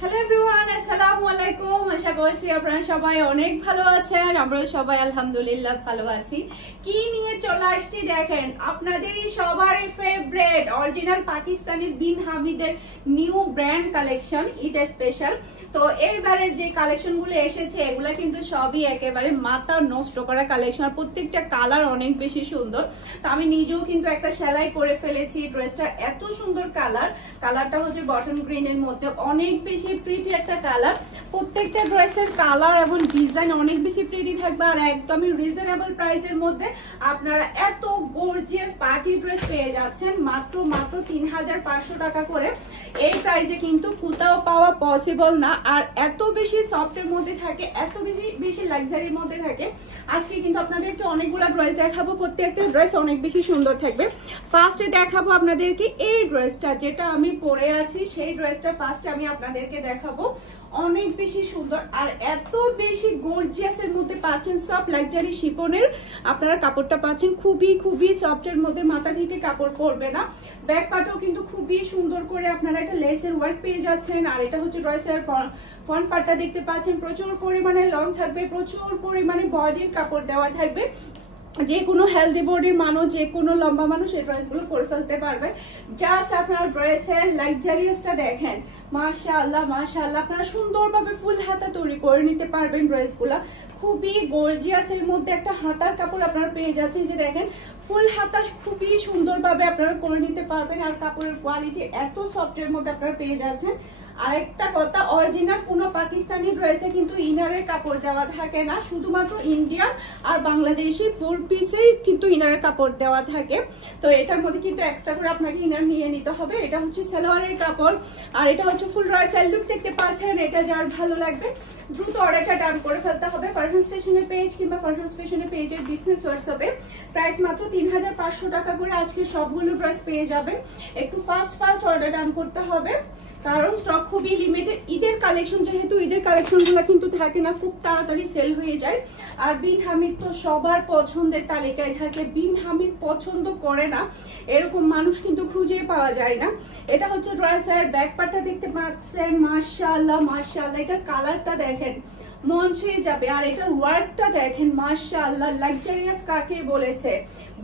Hello everyone, আসসালামু আলাইকুম। আশা করছি আপনারা সবাই অনেক ভালো আছেন। আমরাও সবাই আলহামদুলিল্লাহ ভালো আছি। কি নিয়ে চলে আসছি দেখেন, আপনাদেরই সবারই ফেভারিট অরিজিনাল পাকিস্তানি বিন হামিদের new brand collection Eid special. তো এইবারের যে কালেকশন গুলো এসেছে এগুলা কিন্তু সবই একেবারে মাথা নষ্ট করা কালেকশন, আর প্রত্যেকটা কালার অনেক বেশি সুন্দর। তো আমি নিজেও কিন্তু একটা সেলাই করে ফেলেছি। ড্রেসটা এত সুন্দর কালারটা হচ্ছে বটন গ্রিনের মধ্যে, অনেক বেশি প্রিটি একটা কালার। প্রত্যেকটা ড্রেসের কালার এবং ডিজাইন অনেক বেশি প্রিটি থাকবে, আর একদমই রিজনেবল প্রাইসের মধ্যে আপনারা এত গর্জিয়াস পার্টি ড্রেস পেয়ে যাচ্ছেন মাত্র 3500 টাকা করে। এই প্রাইসে কিন্তু কোথাও পাওয়া পসিবল না, আর এত বেশি সফটের মধ্যে থাকে, এত বেশি লাক্সারির মধ্যে থাকে। আজকে কিন্তু আপনাদেরকে অনেকগুলো ড্রেস দেখাবো, প্রত্যেকটা ড্রেস অনেক বেশি সুন্দর থাকবে। ফার্স্টে দেখাবো আপনাদেরকে এই ড্রেসটা, যেটা আমি পরে আছি সেই ড্রেসটা ফার্স্টে আমি আপনাদেরকে দেখাবো। অনেক বেশি সুন্দর আর এত বেশি গর্জিয়াসের মধ্যে পাচ্ছেন সব লাক্সারি শিফনের আপনারা কাপড়টা পাচ্ছেন, খুবই সফটের মধ্যে, মাথা থেকে কাপড় পরবে না। ব্যাক পার্টও কিন্তু খুবই সুন্দর করে আপনারা একটা লেসের ওয়ার্ক পেয়ে যাচ্ছেন। আর এটা হচ্ছে ড্রেসের ফ্রন্ট পার্টটা দেখতে পাচ্ছেন, প্রচুর পরিমাণে লং থাকবে, প্রচুর পরিমাণে বডির কাপড় দেওয়া থাকবে। যে কোনো হেলদি বডির মানুষ, যে কোনো লম্বা মানুষ এই ড্রেসগুলো পরে ফেলতে পারবে। জাস্ট আপনারা ড্রেসের লাক্সারিয়াসটা দেখেন, মাশাআল্লাহ মাশাআল্লাহ। আপনারা সুন্দরভাবে ফুল হাতা তৈরি করে নিতে পারবেন ড্রেসগুলা। খুবই গর্জিয়াস এর মধ্যে একটা হাতার কাপড় আপনারা পেয়ে যাচ্ছেন, যে দেখেন ফুল হাতা খুবই সুন্দরভাবে আপনারা করে নিতে পারবেন। আর কাপড়ের কোয়ালিটি এত সফটের মধ্যে আপনারা পেয়ে যাচ্ছেন। আরেকটা কথা, অরিজিনাল কোনো পাকিস্তানি ড্রেসে কিন্তু ইনারের কাপড় দেওয়া থাকে না, শুধুমাত্র ইন্ডিয়ান আর বাংলাদেশি 4 পিসেই কিন্তু ইনারের কাপড় দেওয়া থাকে। তো এটার মধ্যে কিন্তু এক্সট্রা করে আপনাকে ইনার নিয়ে নিতে হবে। এটা হচ্ছে সালোয়ারের কাপড়, আর এটা হচ্ছে ফুল রয়্যাল লুক দেখতে পাচ্ছেন। এটা যার ভালো লাগবে দ্রুত অর্ডারটা ডান করে ফেলতে হবে। ফারহানস ফ্যাশনের পেজ কিংবা ফারহানস ফ্যাশনের পেজের বিজনেস হোয়াটসঅ্যাপে প্রাইস মাত্র 3500 টাকা করে আজকে সবগুলো ড্রেস পেয়ে যাবেন। একটু ফাস্ট অর্ডার ডান করতে হবে, কারণ স্টক খুবই লিমিটেড। ঈদের কালেকশন যেহেতু, ঈদের কালেকশন গুলো কিন্তু থাকে না, খুব তাড়াতাড়ি সেল হয়ে যায়। আর বিন হামিদ তো সবার পছন্দের তালিকায় থাকে, বিন হামিদ পছন্দ করে না এরকম মানুষ কিন্তু খুঁজে পাওয়া যায় না। এটা হচ্ছে ড্রেসের ব্যাক পার্টটা দেখতে পাচ্ছেন, মাশাআল্লাহ মাশাআল্লাহ। এটার কালারটা দেখেন, মন ছুঁয়ে যাবে। আর এটার ওয়ার্কটা দেখেন, মাশাআল্লাহ। লাক্সারিয়াস কাকে বলেছে,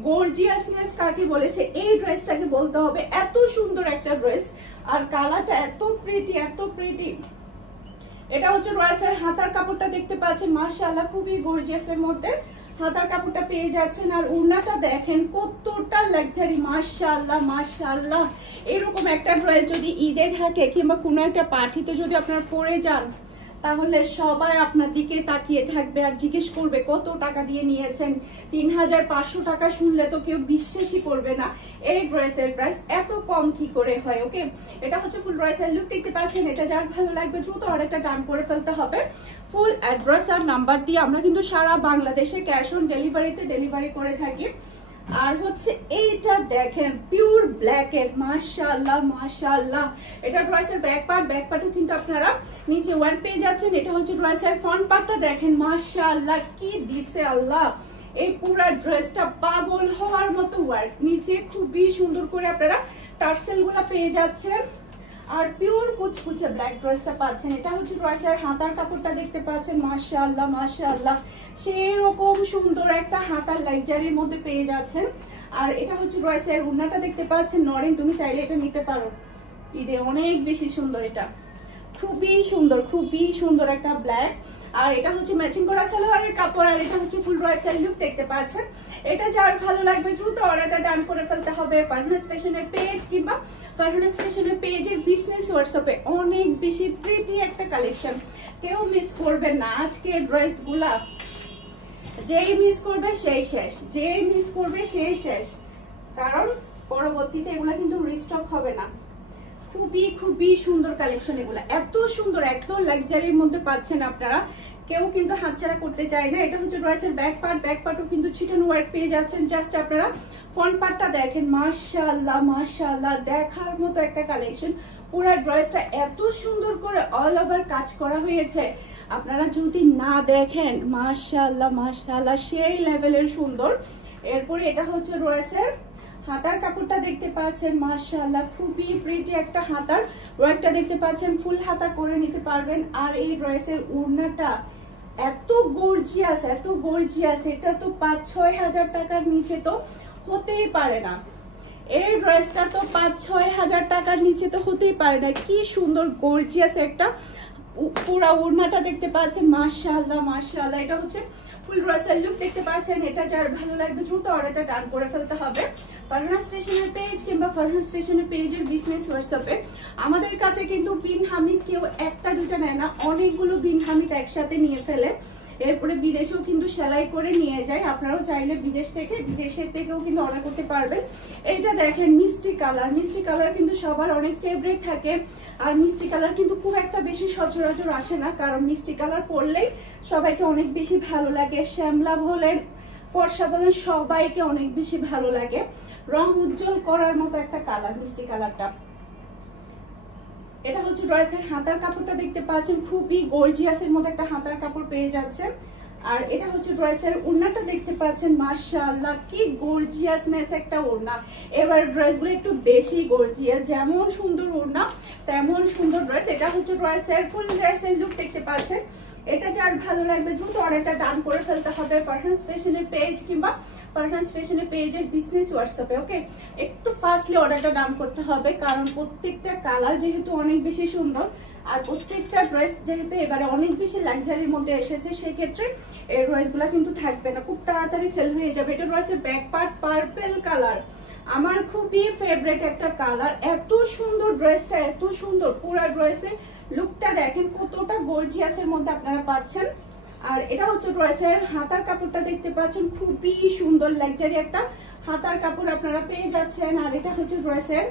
গর্জিয়াসনেস কাকে বলেছে, এই ড্রেসটাকে বলতে হবে। এত সুন্দর একটা ড্রেস, আর কালারটা এত প্রিটি। এটা হচ্ছে ড্রেসের হাতার কাপড়টা দেখতে পাচ্ছেন, মাশাআল্লাহ খুবই গর্জিয়াস এর মধ্যে হাতার কাপড়টা পেয়ে যাচ্ছেন। আর উন্নাটা দেখেন কতটা লাক্সারি, মাশাআল্লাহ মাশাআল্লাহ। এরকম একটা ড্রেস যদি ঈদে থাকে কিংবা কোনো একটা পার্টিতে যদি আপনারা পরে যান, তাহলে সবাই আপনার দিকে তাকিয়ে থাকবে আর জিজ্ঞেস করবে কত টাকা দিয়ে নিয়েছেন। 3500 টাকা শুনলে তো কেউ বিশ্বাসই করবে না এই ড্রেসের প্রাইস এত কম কি করে হয়। ওকে, এটা হচ্ছে ফুল ড্রেসের লুক দেখতে পাচ্ছেন। এটা যার ভালো লাগবে দ্রুত অর্ডারটা ডান করে ফেলতে হবে। ফুল অ্যাড্রেস আর নাম্বার দিয়ে আমরা কিন্তু সারা বাংলাদেশে ক্যাশ অন ডেলিভারিতে ডেলিভারি করে থাকি। আর হচ্ছে এইটা দেখেন পিওর ব্ল্যাক এর, মাশাআল্লাহ মাশাআল্লাহ। এটা ড্রেসের ব্যাক পার্টও কিন্তু আপনারা নিচে ওয়ান পেয়ে যাচ্ছেন। এটা হচ্ছে ড্রেসের ফ্রন্ট পার্টটা দেখেন, মাশাআল্লাহ কি দিছে আল্লাহ। এই পুরো ড্রেসটা পাগল হওয়ার মতো ওয়ার্ক, নিচে খুবই সুন্দর করে আপনারা টার্সেল গুলা পেয়ে যাচ্ছেন। আর পিওর কুচকুচে ব্ল্যাক ড্রেসটা পাচ্ছেন। এটা হচ্ছে ড্রেসের হাতার কাপড়টা দেখতে পাচ্ছেন, মাশাআল্লাহ মাশাআল্লাহ। সেই রকম সুন্দর একটা হাতার লাক্সারির মধ্যে পেয়ে যাচ্ছেন। আর এটা হচ্ছে ড্রেসের উন্নাটা দেখতে পাচ্ছেন, নরেন তুমি চাইলে এটা নিতে পারো, ঈদে অনেক বেশি সুন্দর। এটা খুবই সুন্দর একটা ব্ল্যাক। আর এটা হচ্ছে ম্যাচিং করা সালোয়ারের কাপড়। আর এটা হচ্ছে ফুল রয়্যাল লুক দেখতে পাচ্ছেন। এটা যার ভালো লাগবে দ্রুত অর্ডারটা ডান করে ফেলতে হবে। ফারহানস ফ্যাশনের পেজ কিংবা ফারহানস ফ্যাশনের পেজের বিজনেস হোয়াটসঅ্যাপে অনেক বেশি প্রিটি একটা কালেকশন, কেউ মিস করবেন না। আজকে ড্রেসগুলা যেই মিস করবে সেই শেষ, কারণ পরবর্তীতে এগুলা কিন্তু রিস্টক হবে না। খুবই সুন্দর কালেকশন এগুলা, এত সুন্দর, এত লাক্সারির মধ্যে পাচ্ছেন আপনারা, কেউ কিন্তু হাতছাড়া করতে চায় না। এটা হচ্ছে ড্রেসের ব্যাক পার্টও কিন্তু ছিটানো ওয়ার্ক পেয়ে যাচ্ছেন। জাস্ট আপনারা ফ্রন্ট পার্টটা দেখেন, মাশাআল্লাহ মাশাআল্লাহ, দেখার মতো একটা কালেকশন। পুরো ড্রেসটা এত সুন্দর করে অল ওভার কাজ করা হয়েছে, আপনারা যদি না দেখেন মাশাআল্লাহ মাশাআল্লাহ সেই লেভেলের সুন্দর। এরপরে এটা হচ্ছে ড্রেসের হাতার কাপড়টা দেখতে পাচ্ছেন মাশাআল্লাহ খুবই প্রিটি একটা হাতার ওয়ার্কটা দেখতে পাচ্ছেন, ফুল হাতা করে নিতে পারবেন। আর এই ড্রেসের ওড়নাটা এত গর্জিয়াস, এটা তো 5-6 হাজার টাকার নিচে তো হতেই পারে না। এই ড্রেসটা তো 5-6 হাজার টাকার নিচে তো হতেই পারে না। কি সুন্দর গর্জিয়াস একটা পুরা ওড়নাটা দেখতে পাচ্ছেন মাশাআল্লাহ। এটা হচ্ছে ফুল ড্রেসের লুক দেখতে পাচ্ছেন। এটা যার ভালো লাগবে দ্রুত অর্ডারটা ডান করে ফেলতে হবে ফারহানাস ফ্যাশনের পেজ কিংবা ফারহানাস ফ্যাশনের পেজের বিজনেস হোয়াটসঅ্যাপে। আমাদের কাছে কিন্তু বিন হামিদ কেউ একটা দুটা নেয় না, অনেকগুলো বিন হামিদ একসাথে নিয়ে ফেলে, এরপরে বিদেশেও কিন্তু সেলাই করে নিয়ে যায়। আপনারাও চাইলে বিদেশের থেকেও কিন্তু অর্ডার করতে পারবেন। এইটা দেখেন মিষ্টি কালার কিন্তু সবার অনেক ফেভারিট থাকে। আর মিষ্টি কালার কিন্তু খুব একটা বেশি সচরাচর আসে না, কারণ মিষ্টি কালার পরলেই সবাইকে অনেক বেশি ভালো লাগে। শ্যামলা বলেন, ফর্সা বলেন, সবাইকে অনেক বেশি ভালো লাগে। রং উজ্জ্বল করার মতো একটা কালার মিষ্টি কালারটা। এটা হচ্ছে ড্রেসের হাতার কাপড়টা দেখতে পাচ্ছেন, খুবই গর্জিয়াসের মধ্যে একটা হাতার কাপড় পেয়ে যাচ্ছে। আর এটা হচ্ছে ড্রেসের ওড়নাটা দেখতে পাচ্ছেন মাশাআল্লাহ কি গর্জিয়াসনেস একটা ওড়না। এবার ড্রেসগুলো একটু বেশি গর্জিয়াস, যেমন সুন্দর ওড়না তেমন সুন্দর ড্রেস। এটা হচ্ছে ড্রেসের ফুল ড্রেসের লুক দেখতে পাচ্ছেন। এটা যার ভালো লাগবে দ্রুত অর্ডারটা ডান করে ফেলতে হবে ফারহানাস ফ্যাশনের পেজ কিংবা ফারহানাস ফ্যাশনের পেজের বিজনেস হোয়াটসঅ্যাপে। ওকে, একটু ফাস্টলি অর্ডারটা ডান করতে হবে, কারণ প্রত্যেকটা কালার যেহেতু অনেক বেশি সুন্দর আর প্রত্যেকটা ড্রেস যেহেতু এবারে অনেক বেশি লাক্সারির মধ্যে এসেছে, সেক্ষেত্রে এই ড্রেসগুলো কিন্তু থাকবে না, খুব তাড়াতাড়ি সেল হয়ে যাবে। এটা ড্রেসের ব্যাক পার্ট পার্পল কালার, আমার খুবই ফেভারিট একটা কালার। এত সুন্দর ড্রেসটা, এত সুন্দর পুরো ড্রেসের লুকটা দেখেন কতটা গর্জিয়াসের মধ্যে আপনারা পাচ্ছেন। আর এটা হচ্ছে ড্রেসের হাতার কাপড়টা দেখতে পাচ্ছেন, খুবই সুন্দর লাক্সারি একটা হাতার কাপড় আপনারা পেয়ে যাচ্ছেন। আর এটা হচ্ছে ড্রেসের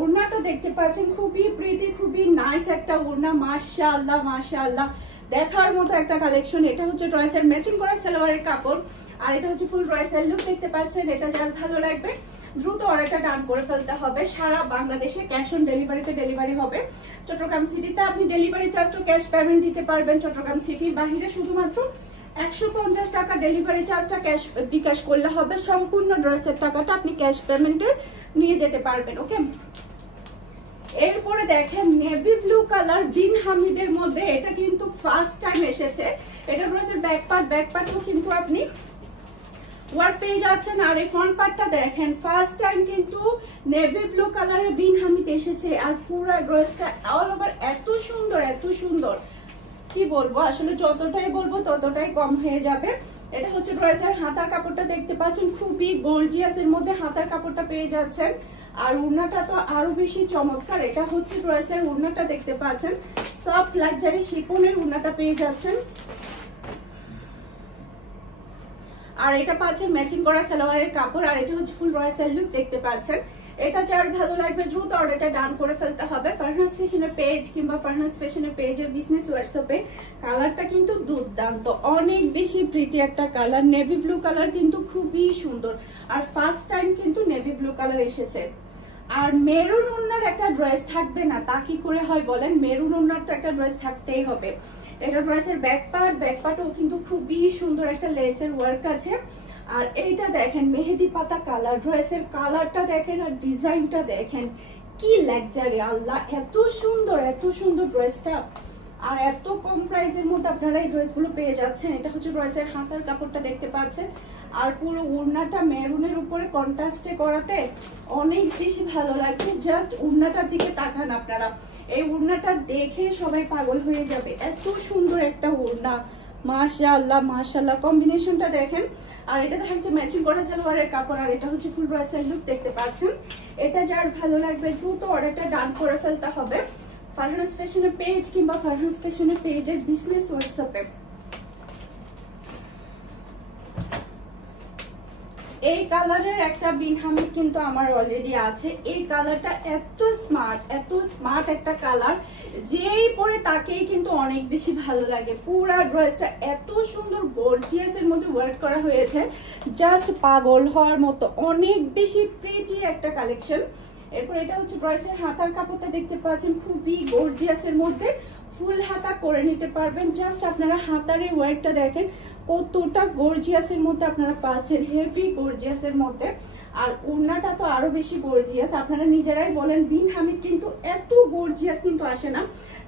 ওড়নাটা দেখতে পাচ্ছেন, খুবই প্রিটি, খুবই নাইস একটা ওড়না মাশাআল্লাহ দেখার মতো একটা কালেকশন। এটা হচ্ছে ড্রেসের ম্যাচিং করা সালোয়ারের কাপড়। আর এটা হচ্ছে ফুল ড্রেসের লুক দেখতে পাচ্ছেন। এটা যার ভালো লাগবে দ্রুত অর্ডারটা ডান করে ফেলতে হবে। সারা বাংলাদেশে ক্যাশ অন ডেলিভারিতে ডেলিভারি হবে। চট্টগ্রাম সিটিতে আপনি ডেলিভারি চার্জটা ক্যাশ পেমেন্ট দিতে পারবেন। চট্টগ্রাম সিটির বাহিরে শুধুমাত্র 150 টাকা ডেলিভারি চার্জটা ক্যাশ বিকাশ করলে হবে। সম্পূর্ণ ড্রেসের টাকাটা আপনি ক্যাশ পেমেন্টে নিয়ে যেতে পারবেন। ওকে, এরপরে দেখেন নেভি ব্লু কালার বিন হামিদের মধ্যে, এটা কিন্তু ফার্স্ট টাইম এসেছে। এটা ড্রেসের ব্যাক পার্টও কিন্তু আপনি ওয়ার্ক পেয়ে যাচ্ছেন। আর এই ফ্রন্ট পার্টটা দেখেন, ফার্স্ট টাইম কিন্তু নেভি ব্লু কালারের বিন হামিদ এসেছে। আর পুরো ড্রেসটা অল ওভার এত সুন্দর কি বলবো, আসলে যতটাই বলবো ততটাই কম হয়ে যাবে। এটা হচ্ছে ড্রেসের হাতার কাপড়টা দেখতে পাচ্ছেন, খুবই গর্জিয়াসের মধ্যে হাতার কাপড়টা পেয়ে যাচ্ছেন। আর ওড়নাটা তো আরো বেশি চমৎকার। এটা হচ্ছে ড্রেসের ওড়নাটা দেখতে পাচ্ছেন, সফট লাক্সারি শিফনের ওড়নাটা পেয়ে যাচ্ছেন। আর এটা পাচ্ছেন ম্যাচিং করা সালোয়ারের কাপড়। আর এটা হচ্ছে ফুল ড্রেসের লুক দেখতে পাচ্ছেন। এটা যার ভালো লাগবে দ্রুত অর্ডারটা ডান করে ফেলতে হবে ফারহানাস ফ্যাশনের পেজ কিংবা ফারহানাস ফ্যাশনের পেজের বিজনেস হোয়াটসঅ্যাপে। কালারটা কিন্তু দুর্দান্ত, অনেক বেশি প্রিটি একটা কালার। নেভি ব্লু কালার কিন্তু খুবই সুন্দর। আর ফার্স্ট টাইম কিন্তু নেভি ব্লু কালার এসেছে। আর মেরুন ওড়নার একটা ড্রেস থাকবে না তা কি করে হয় বলেন? মেরুন ওড়নার তো একটা ড্রেস থাকতেই হবে। এটা ড্রেসের ব্যাক পার্টও কিন্তু খুবই সুন্দর একটা লেসের ওয়ার্ক আছে। আর এইটা দেখেন মেহেদি পাতা কালার, ড্রেসের কালারটা দেখেন আর ডিজাইনটা দেখেন, কি লাক্সারি। আল্লাহ এত সুন্দর ড্রেসটা। আর এত কম প্রাইসের মধ্যে আপনারা এই ড্রেসগুলো পেয়ে যাচ্ছেন। এটা হচ্ছে ড্রেসের হাতার কাপড়টা দেখতে পাচ্ছেন। আর পুরো ওড়নাটা মেরুনের উপরে কন্ট্রাস্টে করাতে অনেক বেশি ভালো লাগছে। জাস্ট ওড়নাটার দিকে তাকান আপনারা, এই ওড়নাটা দেখে সবাই পাগল হয়ে যাবে। এত সুন্দর একটা ওড়না, মাশাআল্লাহ কম্বিনেশনটা দেখেন। আর এটা হচ্ছে ম্যাচিং করা সালোয়ারের কাপড়। আর এটা হচ্ছে ফুল ড্রেসের লুক দেখতে পাচ্ছেন। এটা যার ভালো লাগবে দ্রুত অর্ডারটা ডান করে ফেলতে হবে ফারহানাস ফ্যাশনের পেজ কিংবা ফারহানাস ফ্যাশনের পেজের বিজনেস হোয়াটসঅ্যাপে। এই কালারের একটা বিন হামিদ কিন্তু আমার অলরেডি আছে। এই কালারটা এত স্মার্ট একটা কালার, যেই পরে তাকেই কিন্তু অনেক বেশি ভালো লাগে। পুরা ড্রেসটা এত সুন্দর গর্জিয়াসের মধ্যে ওয়ার্ক করা হয়েছে, জাস্ট পাগল হওয়ার মতো, অনেক বেশি প্রিটি একটা কালেকশন। এরপর এটা হচ্ছে ড্রেসের হাতার কাপড়টা দেখতে পাচ্ছেন, খুবই গর্জিয়াসের মধ্যে ফুল হাতা করে নিতে পারবেন। জাস্ট আপনারা হাতার এই ওয়ার্কটা দেখেন কতটা গর্জিয়াসের মধ্যে আপনারা পাচ্ছেন, হেভি গর্জিয়াসের মধ্যে। আর ওড়নাটা তো আরো বেশি গর্জিয়াস। আপনারা নিজেরাই বলেন বিন হামিদ কিন্তু এত গর্জিয়াস কিন্তু আসে না।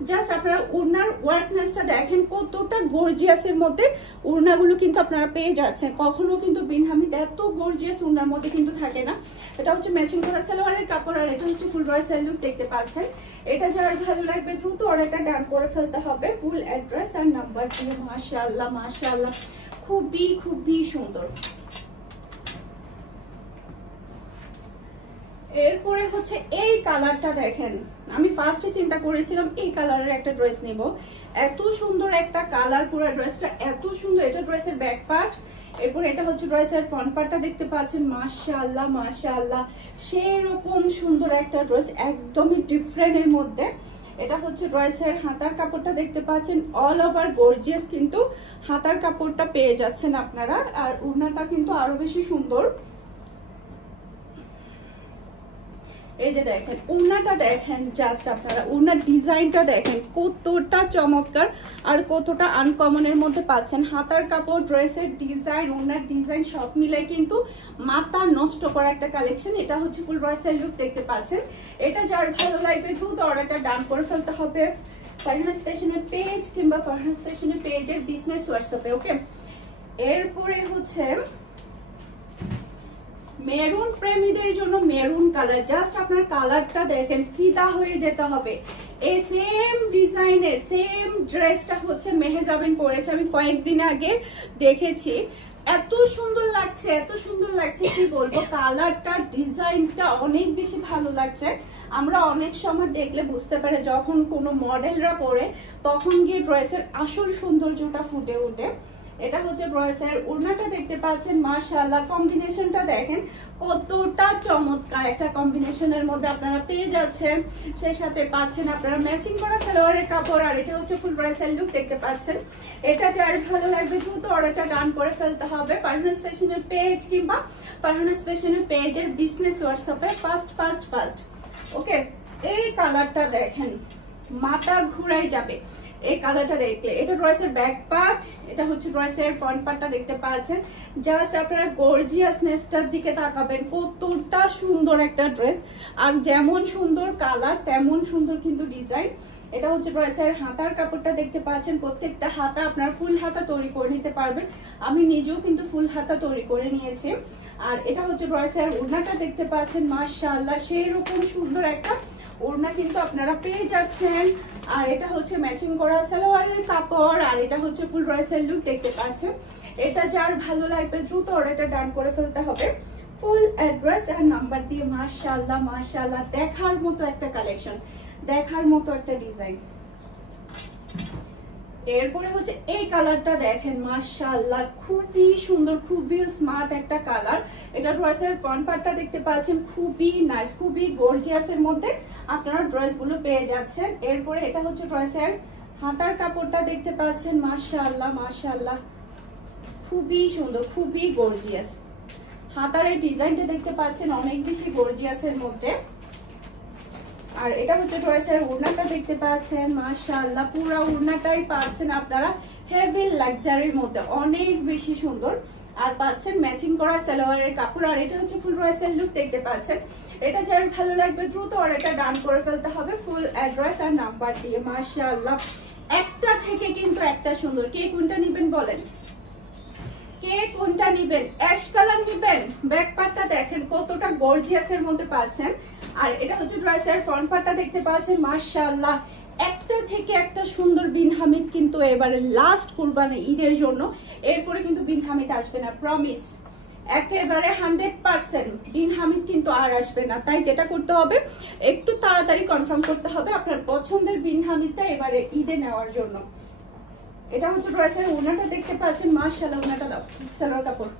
জাস্ট আপনারা ওড়নার ওয়ার্কনেসটা দেখেন কতটা গর্জিয়াসের মধ্যে ওড়নাগুলো কিন্তু আপনারা পেয়ে যাচ্ছেন। কখনো কিন্তু বিন হামিদ এত গর্জিয়াস ওড়নার মধ্যে কিন্তু থাকে না। এটা হচ্ছে ম্যাচিং করা সালোয়ারের কাপড়, আর এটা হচ্ছে ফুল রয়েসের লুক দেখতে পাচ্ছেন। এটা যার ভালো লাগবে দ্রুত অর্ডারটা ডান করে ফেলতে হবে ফুল অ্যাড্রেস আর নাম্বার দিয়ে। মাশাআল্লাহ মাশাআল্লাহ, খুবই খুবই সুন্দর। এরপরে হচ্ছে এই কালারটা দেখেন, আমি ফার্স্টে চিন্তা করেছিলাম এই কালারের একটা ড্রেস নিব। এত সুন্দর একটা কালার, পুরো ড্রেসটা এত সুন্দর। এটা ড্রেসের ব্যাক পার্ট, এরপর এটা হচ্ছে ড্রেসের ফ্রন্ট পার্টটা দেখতে পাচ্ছেন। মাশাআল্লাহ মাশাআল্লাহ, সেরকম সুন্দর একটা ড্রেস, একদমই ডিফারেন্টের মধ্যে। এটা হচ্ছে ড্রেসের হাতার কাপড়টা দেখতে পাচ্ছেন, অল ওভার গর্জিয়াস কিন্তু হাতার কাপড়টা পেয়ে যাচ্ছেন আপনারা। আর ওড়নাটা কিন্তু আরো বেশি সুন্দর। এই যে দেখেন ওড়নাটা দেখেন, জাস্ট আপনারা ওড়নার ডিজাইনটা দেখেন কতটা চমৎকার আর কতটা আনকমনের মধ্যে পাচ্ছেন। হাতার কাপড়, ড্রেসের ডিজাইন, ওড়নার ডিজাইন সব মিলে কিন্তু মাথা নষ্ট করা একটা কালেকশন। এটা হচ্ছে ফুল ড্রেসের লুক দেখতে পাচ্ছেন। এটা যার ভালো লাগবে দ্রুত অর্ডারটা ডান করে ফেলতে হবে ফারহানাস ফ্যাশনের পেজ কিংবা ফারহানাস ফ্যাশনের পেজের বিজনেস হোয়াটসঅ্যাপে। ওকে, এরপরে হচ্ছে মেরুন প্রেমীদের জন্য মেরুন কালার। জাস্ট আপনার কালারটা দেখেন, ফিদা হয়ে যেতে হবে। এই সেম ডিজাইনের সেম ড্রেসটা হচ্ছে মেহেজাবিন পরেছে, আমি কয়েকদিন আগে দেখেছি। এত সুন্দর লাগছে, এত সুন্দর লাগছে কি বলবো। কালারটা ডিজাইনটা অনেক বেশি ভালো লাগছে। আমরা অনেক সময় দেখলে বুঝতে পারি যখন কোনো মডেলরা পরে তখন গিয়ে ড্রেসের আসল সৌন্দর্যটা ফুটে ওঠে। এটা হচ্ছে ড্রেসের ওড়নাটা দেখতে পাচ্ছেন। মাশাআল্লাহ, কম্বিনেশনটা দেখেন কতটা চমৎকার একটা কম্বিনেশনের মধ্যে আপনারা পেয়ে যাচ্ছেন। সেই সাথে পাচ্ছেন আপনারা ম্যাচিং করা সালোয়ারের কাপড়, আর এটা হচ্ছে ফুল ড্রেসের লুক দেখতে পাচ্ছেন। এটা যার ভালো লাগবে দ্রুত অর্ডারটা ডান করে ফেলতে হবে ফারহানাস ফ্যাশনের পেজ কিংবা ফারহানাস ফ্যাশনের পেজের বিজনেস হোয়াটসঅ্যাপে ফার্স্ট। ওকে, এই কালারটা দেখেন মাথা ঘুরাই যাবে এই কালারটা দেখলে। এটা ড্রেসের ব্যাক পার্ট, এটা হচ্ছে ড্রেসের ফ্রন্ট পার্টটা দেখতে পাচ্ছেন। জাস্ট আপনারা গর্জিয়াসনেসটার দিকে তাকাবেন, কতটা সুন্দর একটা ড্রেস। আর যেমন সুন্দর কালার তেমন সুন্দর কিন্তু ডিজাইন। এটা হচ্ছে ড্রেসের হাতার কাপড়টা দেখতে পাচ্ছেন। প্রত্যেকটা হাতা আপনার ফুল হাতা তৈরি করে নিতে পারবেন। আমি নিজেও কিন্তু ফুল হাতা তৈরি করে নিয়েছি। আর এটা হচ্ছে ড্রেসের ওড়নাটা দেখতে পাচ্ছেন। মাশাআল্লাহ, সেই রকম সুন্দর একটা ওড়না কিন্তু আপনারা পেয়ে যাচ্ছেন। আর এটা হচ্ছে ম্যাচিং করা সালোয়ারের কাপড়, আর এটা হচ্ছে ফুল ড্রেসের লুক দেখতে পাচ্ছেন। এটা যার ভালো লাগবে দ্রুত অর্ডারটা ডান করে ফেলতে হবে ফুল অ্যাড্রেস আর নাম্বার দিয়ে। মাশাআল্লাহ মাশাআল্লাহ, দেখার মতো একটা কালেকশন, দেখার মতো একটা ডিজাইন। এরপরে হচ্ছে এই কালারটা দেখেন, মাশাআল্লাহ খুবই সুন্দর, খুবই স্মার্ট একটা কালার। এটা ড্রেসের ফ্রন্ট পার্টটা দেখতে পাচ্ছেন, খুবই নাইস, খুবই গর্জিয়াসের মধ্যে আপনারা ড্রেসগুলো পেয়ে যাচ্ছেন। এরপরে এটা হচ্ছে ড্রেসের হাতার কাপড়টা দেখতে পাচ্ছেন। মাশাআল্লাহ মাশাআল্লাহ, খুবই সুন্দর, খুবই গর্জিয়াস। হাতার এই ডিজাইনটা দেখতে পাচ্ছেন অনেক বেশি গর্জিয়াসের মধ্যে। আর এটা হচ্ছে ড্রেসের ওড়নাটা দেখতে পাচ্ছেন। মাশাআল্লাহ, পুরো ওড়নাটাই পাচ্ছেন আপনারা হেভি লাক্সারির মধ্যে, অনেক বেশি সুন্দর। আর পাচ্ছেন ম্যাচিং করা সালোয়ারের কাপড়। আর এটা হচ্ছে ফুল ড্রেসের লুক দেখতে পাচ্ছেন। এটা যার ভালো লাগবে দ্রুত অর্ডারটা ডান করে ফেলতে হবে ফুল অ্যাড্রেস আর নাম্বার দিয়ে। মাশাআল্লাহ, একটা থেকে কিন্তু একটা সুন্দর। কে কোনটা নেবেন বলেন, কে কোনটা নেবেন? অ্যাশ কালার নেবেন? ব্যাক পার্টটা দেখেন কতটা গর্জিয়াসের মধ্যে পাচ্ছেন। আর এটা হচ্ছে ড্রেসের ফ্রন্ট পার্টটা দেখতে পাচ্ছেন। মাশাআল্লাহ, একটা থেকে একটা সুন্দর। বিন হামিদ কিন্তু এবারে লাস্ট কুরবানি ঈদের জন্য, এরপরে কিন্তু বিন হামিদ আসবে না, প্রমিস। একেবারে 100% বিন হামিদ কিন্তু আর আসবে না। তাই যেটা করতে হবে, একটু তাড়াতাড়ি কনফার্ম করতে হবে আপনার পছন্দের বিন হামিদটা এবারে ঈদে নেওয়ার জন্য। এটা হচ্ছে ড্রেসের ওড়নাটা দেখতে পাচ্ছেন। মাশাআল্লাহ, ওড়নাটা দাও, সালোয়ার কাপড়।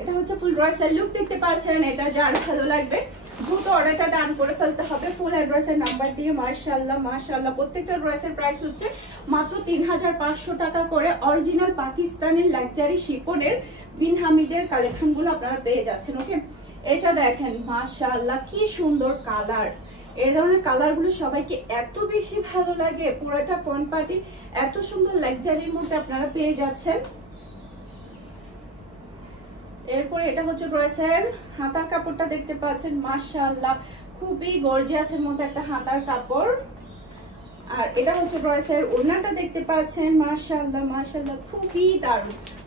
এটা হচ্ছে ফুল ড্রেসের লুক দেখতে পাচ্ছেন। এটা যার ভালো লাগবে দ্রুত অর্ডারটা ডান করে ফেলতে হবে ফুল অ্যাড্রেসের নাম্বার দিয়ে। মাশাআল্লাহ মাশাআল্লাহ, প্রত্যেকটা ড্রেসের প্রাইস হচ্ছে মাত্র 3500 টাকা করে। অরিজিনাল পাকিস্তানের লাক্সারি শিপনের বিন হামিদের কালেকশনগুলো আপনারা পেয়ে যাচ্ছেন। ওকে, এটা দেখেন মাশাআল্লাহ কি সুন্দর কালার। এই ধরনের কালারগুলো সবাইকে এত বেশি ভালো লাগে। পুরোটা ফ্রন্ট পার্টি এত সুন্দর লাক্সারির মধ্যে আপনারা পেয়ে যাচ্ছেন। এরপরে এটা হচ্ছে ড্রেসের হাতার কাপড়টা দেখতে পাচ্ছেন, মাশাআল্লাহ খুবই গর্জিয়াসের মধ্যে একটা হাতার কাপড়। আর এটা হচ্ছে ড্রেসের ওড়নাটা দেখতে পাচ্ছেন, মাশাআল্লাহ মাশাআল্লাহ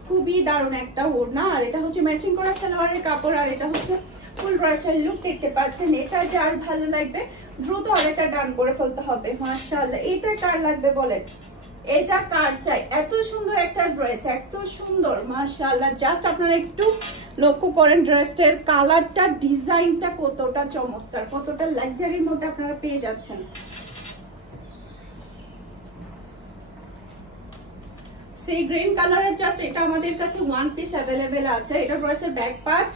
খুবই দারুণ একটা ওড়না। আর এটা হচ্ছে ম্যাচিং করা সালোয়ারের কাপড়। আর এটা হচ্ছে ফুল ড্রেসের লুক দেখতে পাচ্ছেন। এটা যার ভালো লাগবে দ্রুত আরেকটা ডান করে ফেলতে হবে। মাশাআল্লাহ এটা কার লাগবে বলেন, এটা কার চাই? এত সুন্দর একটা ড্রেস, এত সুন্দর মাশাআল্লাহ। জাস্ট আপনারা একটু লক্ষ্য করেন ড্রেসটার কালারটা, ডিজাইনটা কতটা চমৎকার, কতটা লাক্সারির মধ্যে আপনারা পেয়ে যাচ্ছেন। সেই গ্রিন কালারের জাস্ট এটা আমাদের কাছে ওয়ান পিস অ্যাভেলেবেল আছে। এটা ড্রেসের ব্যাক পার্ট,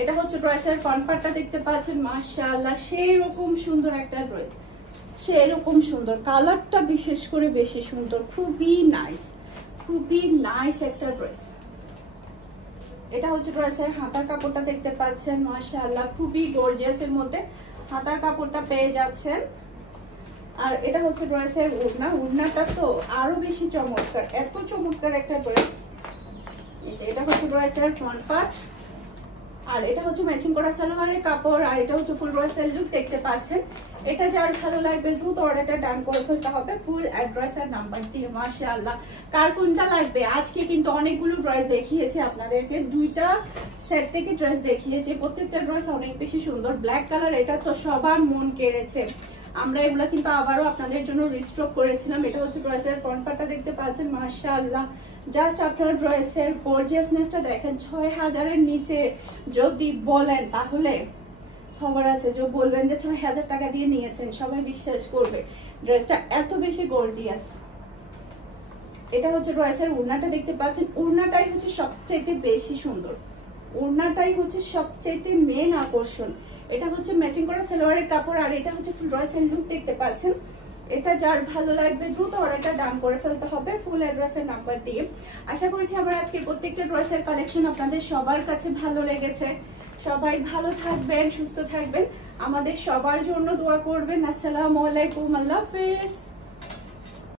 এটা হচ্ছে ড্রেসের ফ্রন্ট পার্টটা দেখতে পাচ্ছেন। মাশাআল্লাহ সেই রকম সুন্দর একটা ড্রেস, সেরকম সুন্দর, কালারটা বিশেষ করে বেশি সুন্দর, খুবই নাইস একটা ড্রেস। এটা হচ্ছে ড্রেসের হাতার কাপড়টা দেখতে পাচ্ছেন, মাশাআল্লাহ খুবই গর্জিয়াসের মধ্যে হাতার কাপড়টা পেয়ে যাচ্ছেন। আর এটা হচ্ছে ড্রেসের ওড়না, ওড়নাটা তো আরো বেশি চমৎকার, এত চমৎকার একটা ড্রেস। এটা হচ্ছে ড্রেসের ফ্রন্ট পার্ট, আর এটা হচ্ছে ম্যাচিং করা সালোয়ারের কাপড়। আর এটা হচ্ছে ফুল ড্রেসের লুক দেখতে পাচ্ছেন। এটা যার ভালো লাগবে দ্রুত অর্ডারটা ডান করে ফেলতে হবে ফুল অ্যাড্রেস আর নাম্বার দিয়ে। মাশাআল্লাহ কার কোনটা লাগবে? আজকে কিন্তু অনেকগুলো ড্রেস দেখিয়েছি আপনাদেরকে, 2টা সেট থেকে ড্রেস দেখিয়েছি, প্রত্যেকটা ড্রেস অনেক বেশি সুন্দর। ব্ল্যাক কালার এটা তো সবার মন কেড়েছে, আমরা এগুলা কিন্তু আবারও আপনাদের জন্য রিস্টক করেছিলাম। এটা হচ্ছে ড্রেসের ফ্রন্ট পার্টটা দেখতে পাচ্ছেন, মাশাআল্লাহ জাস্ট আপনারা ড্রেসের গর্জিয়াসনেসটা দেখেন। 6000-এর নিচে যদি বলেন তাহলে খবর আছে, যে বলবেন যে 6000 টাকা দিয়ে নিয়েছেন, সবাই বিশ্বাস করবে ড্রেসটা এত বেশি গর্জিয়াস। এটা হচ্ছে ড্রেসের ওড়নাটা দেখতে পাচ্ছেন, ওড়নাটাই হচ্ছে সবচেয়ে বেশি সুন্দর, ওড়নাটাই হচ্ছে সবচেয়ে মেন আকর্ষণ। এটা হচ্ছে ম্যাচিং করা সালোয়ারের কাপড়। আর এটা হচ্ছে ফুল ড্রেসের লুক দেখতে পাচ্ছেন। এটা যার ভালো লাগবে দ্রুত অর্ডারটা ডান করে ফেলতে হবে ফুল অ্যাড্রেসের নাম্বার দিয়ে। আশা করছি আমার আজকে প্রত্যেকটা ড্রেসের কালেকশন আপনাদের সবার কাছে ভালো লেগেছে। সবাই ভালো থাকবেন, সুস্থ থাকবেন, আমাদের সবার জন্য দোয়া করবেন। আসসালামু আলাইকুম, আল্লাহ হাফেজ।